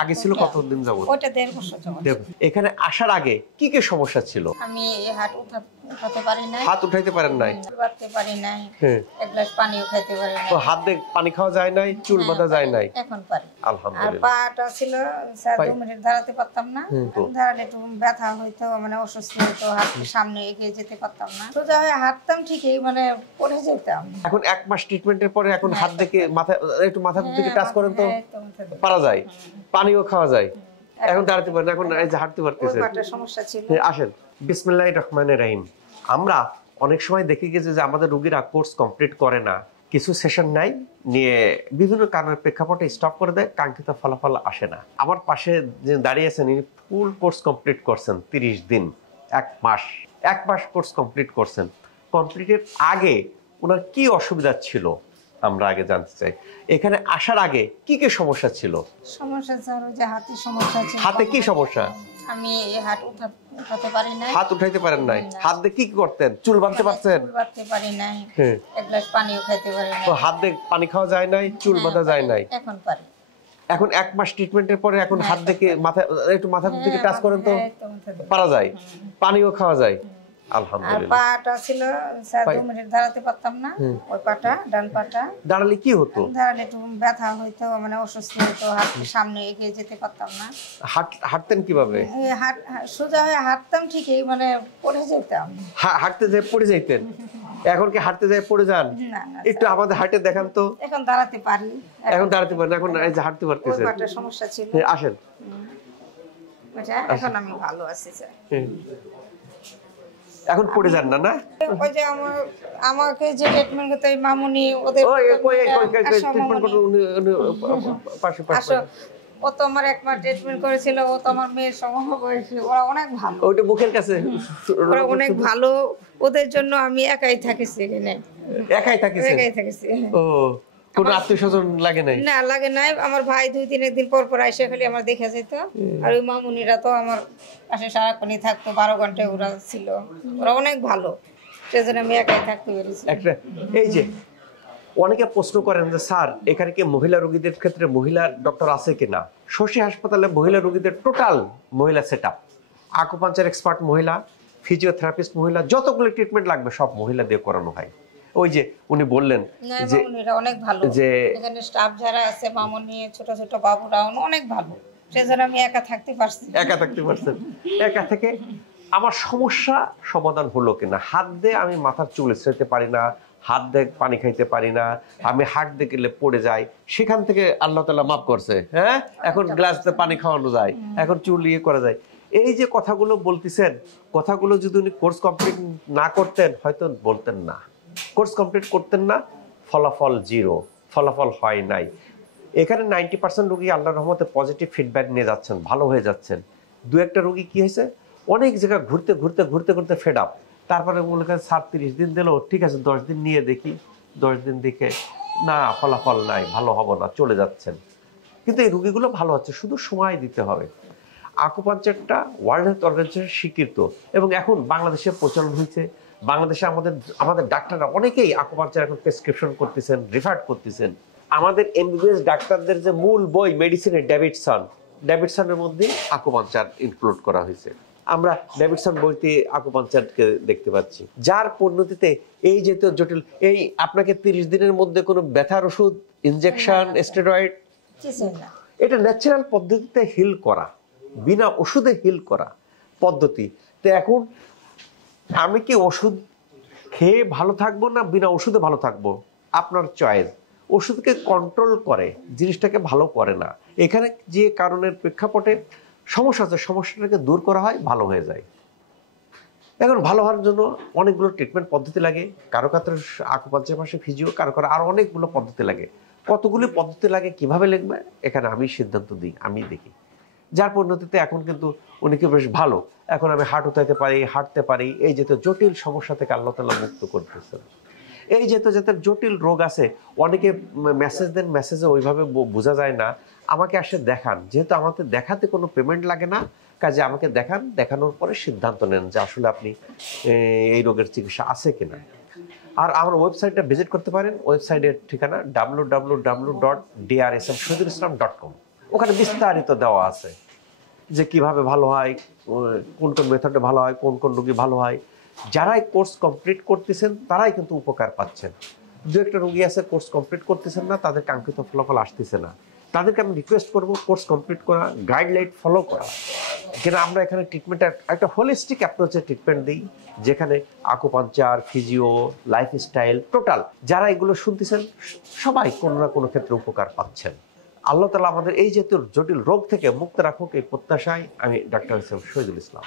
আগে ছিল কতদিন যাবত? ওটা 1.5 বছর যাবত। এখানে আসার আগে কি কি সমস্যা ছিল? আমি হাত উঠাতে পারি না, হাত উঠাইতে পারেন নাই, চুল বাঁধতে পারি নাই, এক গ্লাস পানিও খেতে পারি না। তো হাত দিয়ে পানি খাওয়া যায় নাই, চুল বাঁধা যায় নাই? এখন পারি। আর আলহামদুলিল্লাহ। পাটা ছিল 2 মিনিট দাঁড়াতে পারতাম না, দাঁড়ালে একটু ব্যথা হইতো, মানে অসুস্থ হইতো, হাত সামনে এগিয়ে যেতে পারতাম না, সোজা হয়ে হাঁটতাম ঠিকই, মানে পড়ে যেতাম। এখন 1 মাস ট্রিটমেন্টের পরে এখন হাত দেখে একটু মাথার দিকে টাচ করেন তো পারা যায়, পানিও খাওয়া যায়, এখন দাঁড়াতে পারেন, এখন এই যে হাঁটতে পারতেছেন। ওই পাটা সমস্যা ছিল। আসেন, বিসমিল্লাহির রহমানির রহিম। আমরা অনেক সময় দেখি গেছে যে আমাদের রোগীরা কোর্স কমপ্লিট করে না, কিছু সেশন নাই নিয়ে বিভিন্ন কারণের প্রেক্ষাপটে স্টপ করে দেয়, কাঙ্ক্ষিত ফলাফল আসে না। আমার পাশে যে দাঁড়িয়ে আছেন ইনি ফুল কোর্স কমপ্লিট করছেন 30 দিন, 1 মাস কোর্স কমপ্লিট করছেন। কমপ্লিটের আগে ওনার কি অসুবিধা ছিল আমরা আগে জানতে চাই। এখানে আসার আগে কি কি সমস্যা ছিল? সমস্যা ছিল যে হাতের সমস্যা ছিল। হাতে কি সমস্যা? আমি হাত উঠাতে পারি না। হাত উঠাইতে পারেন নাই, হাত দিয়ে কি করতেন? চুল বাঁধতে পারতেন? চুল বাঁধতে পারি নাই, এক গ্লাস পানিও খেতে পারি না। তো হাত দিয়ে পানি খাওয়া যায় নাই, চুল বাঁধা যায় নাই? এখন পারি। এখন 1 মাস ট্রিটমেন্টের পরে এখন হাত দেখে একটু মাথার দিকে টাচ করেন তো পারা যায়, পানিও খাওয়া যায়। আলহামদুলিল্লাহ। আর পাটা ছিল 2 মিনিট দাঁড়াতে পারতাম না, ওই পাটা, ডান পাটা দাঁড়ালে কি হতো? দাঁড়ালে একটু ব্যথা হইতো, মানে অসুস্থ হইতো, হাত সামনে এগিয়ে যেতে পারতাম না। হাঁটতেন কিভাবে? সোজা হয়ে হাঁটতাম ঠিকই, মানে পড়ে যেতাম। হাঁটতে যেয়ে পড়ে যাইতেন? এখন কি হাঁটতে যেয়ে পড়ে যান? একটু আমাদের হাঁটে দেখান তো। এখন দাঁড়াতে পারি। এখন দাঁড়াতে পারেন, এখন এই যে হাঁটতে পারতেছেন। ওই পাটা সমস্যা ছিল। আসেন, এখন আমি ভালো আছি স্যার। এখন পড়ে যান না? না, ওই যে আমাকে যে ট্রিটমেন্ট করতে ওই মামুনি ওদের ট্রিটমেন্ট করতে পাশে ও তো আমার 1 মাস ট্রিটমেন্ট করেছিল, ও তো আমার মেয়ের সমবয়সী, ওরা অনেক ভালো, ওইটা মুখের কাছে ওরা অনেক ভালো। ওদের জন্য আমি একাই থাকিছি এখানে। একাই থাকিছি? ও, কোনো আত্মীয়স্বজন লাগে নাই? না, লাগে নাই। আমার ভাই 2-3 দিন পর পর এসে খালি আমার দেখে যেত। আর ওই মামুনিরা তো আমার পাশে সারাক্ষণই থাকতো, 12 ঘন্টা ওরা ছিল, ওরা অনেক ভালো, সেজন্য আমি একাই থাকতে পেরেছি। এই যে অনেকে প্রশ্ন করেন যে স্যার এখানে কি মহিলা রোগীদের ক্ষেত্রে মহিলা ডক্টর আছে কিনা? শশী হাসপাতালে মহিলা রোগীদের টোটাল মহিলা সেটআপ, আকুপাঞ্চার এক্সপার্ট মহিলা, ফিজিওথেরাপিস্ট মহিলা, যতগুলো ট্রিটমেন্ট লাগবে সব মহিলা দিয়ে করানো হয়। ওই যে উনি বললেন যে মামুনিরা অনেক ভালো, যে এখানে স্টাফ যারা আছে মামুনি, ছোট ছোট বাবুরা অনেক ভালো, সেজন্য আমি একা থাকতে পারছেন। একা থেকে আমার সমস্যা সমাধান হলো কিনা? হাত দিয়ে আমি মাথার চুল ছেড়তে পারি না, হাত দিয়ে পানি খাইতে পারি না, আমি হাত দিয়ে গেলে পড়ে যাই, সেখান থেকে আল্লাহ তাআলা মাফ করছে। হ্যাঁ, এখন গ্লাস দিয়ে পানি খাওয়ানো যায়, এখন চুল ইয়ে করা যায়। এই যে কথাগুলো বলতেছেন, কথাগুলো যদি উনি কোর্স কমপ্লিট না করতেন হয়তো বলতেন না, কোর্স কমপ্লিট করতেন না, ফলাফল 0, ফলাফল হয় নাই। এখানে 90% রোগী আল্লাহর রহমতে পজিটিভ ফিডব্যাক নিয়ে যাচ্ছেন, ভালো হয়ে যাচ্ছেন। 2-1টা রোগী কি হয়েছে, অনেক জায়গা ঘুরতে ফেড আপ, তারপরে মনে করেন 30 দিন দিল, ঠিক আছে 10 দিন নিয়ে দেখি, 10 দিন দেখে না ফলাফল নাই, ভালো হবো না, চলে যাচ্ছেন। কিন্তু এই রোগীগুলো ভালো হচ্ছে, শুধু সময় দিতে হবে। আকুপাঞ্চারটা ওয়ার্ল্ড হেলথ অর্গানাইজেশন স্বীকৃত এবং এখন বাংলাদেশে প্রচলন হয়েছে। বাংলাদেশে আমাদের ডাক্তাররা অনেকেই আকুপাঞ্চার এখন প্রেসক্রিপশন করতেছেন, রেফার করতেছেন। আমাদের এমবিবিএস ডাক্তারদের যে মূল বই মেডিসিনের ডেভিডসনের মধ্যে আকুপাঞ্চার ইনক্লুড করা হয়েছে। আমরা ডেভিডসন বইতে আকুপাঞ্চারকে দেখতে পাচ্ছি, যার পরিণতিতে এই জাতীয় জটিল, এই আপনাকে 30 দিনের মধ্যে কোনো ব্যথার ওষুধ, ইনজেকশন, স্টেরয়েড, এটা ন্যাচারাল পদ্ধতিতে হিল করা, বিনা ওষুধে হিল করা পদ্ধতি। তো এখন আমি কি ওষুধ খেয়ে ভালো থাকবো না বিনা ওষুধে ভালো থাকবো? আপনার চয়েস। ওষুধকে কন্ট্রোল করে, জিনিসটাকে ভালো করে না। এখানে যে কারণের প্রেক্ষাপটে সমস্যা আছে, সমস্যাটাকে দূর করা হয়, ভালো হয়ে যায়। এখন ভালো হওয়ার জন্য অনেকগুলো ট্রিটমেন্ট পদ্ধতি লাগে, কারো ক্ষেত্রে আকুপাঞ্চার পাশে ফিজিও, কারো আরো অনেকগুলো পদ্ধতি লাগে। কতগুলি পদ্ধতি লাগে, কিভাবে লিখবে, এখানে আমি সিদ্ধান্ত দিই, আমি দেখি। যার পরিণতিতে এখন কিন্তু উনি কি বেশ ভালো, এখন আমি হাঁটতে পারি। এই যেহেতু জটিল সমস্যা থেকে আল্লাহ তাআলা মুক্ত করতেছেন। এই যেহেতু জটিল রোগ আছে, অনেকে মেসেজ দেন, মেসেজে ওইভাবে বোঝা যায় না, আমাকে আসে দেখান। যেহেতু আমাদের দেখাতে কোনো পেমেন্ট লাগে না, কাজে আমাকে দেখান, দেখানোর পরে সিদ্ধান্ত নেন যে আসলে আপনি এই রোগের চিকিৎসা আছে কিনা। আর আমার ওয়েবসাইটটা ভিজিট করতে পারেন। ওয়েবসাইটের ঠিকানা www.drsmshahidul-islam.com। ওখানে বিস্তারিত দেওয়া আছে যে কিভাবে ভালো হয়, কোন কোন মেথডে ভালো হয়, কোন কোন রোগী ভালো হয়। যারাই কোর্স কমপ্লিট করতেছেন তারাই কিন্তু উপকার পাচ্ছেন। দু একটা রোগী আছে কোর্স কমপ্লিট করতেছেন না, তাদের কাঙ্ক্ষিত ফলাফল আসতেছে না, তাদেরকে আমি রিকোয়েস্ট করবো কোর্স কমপ্লিট করা, গাইডলাইন ফলো করা। কেন আমরা এখানে ট্রিটমেন্টের একটা হোলিস্টিক অ্যাপ্রোচে ট্রিটমেন্ট দিই, যেখানে আকুপাঞ্চার, ফিজিও, লাইফস্টাইল, টোটাল যারা এগুলো শুনতেছেন সবাই কোনো না কোনো ক্ষেত্রে উপকার পাচ্ছেন। আল্লাহ তাআলা আমাদের এই জাতীয় জটিল রোগ থেকে মুক্ত রাখুক, এই প্রত্যাশায় আমি ডাক্তার শহীদুল ইসলাম।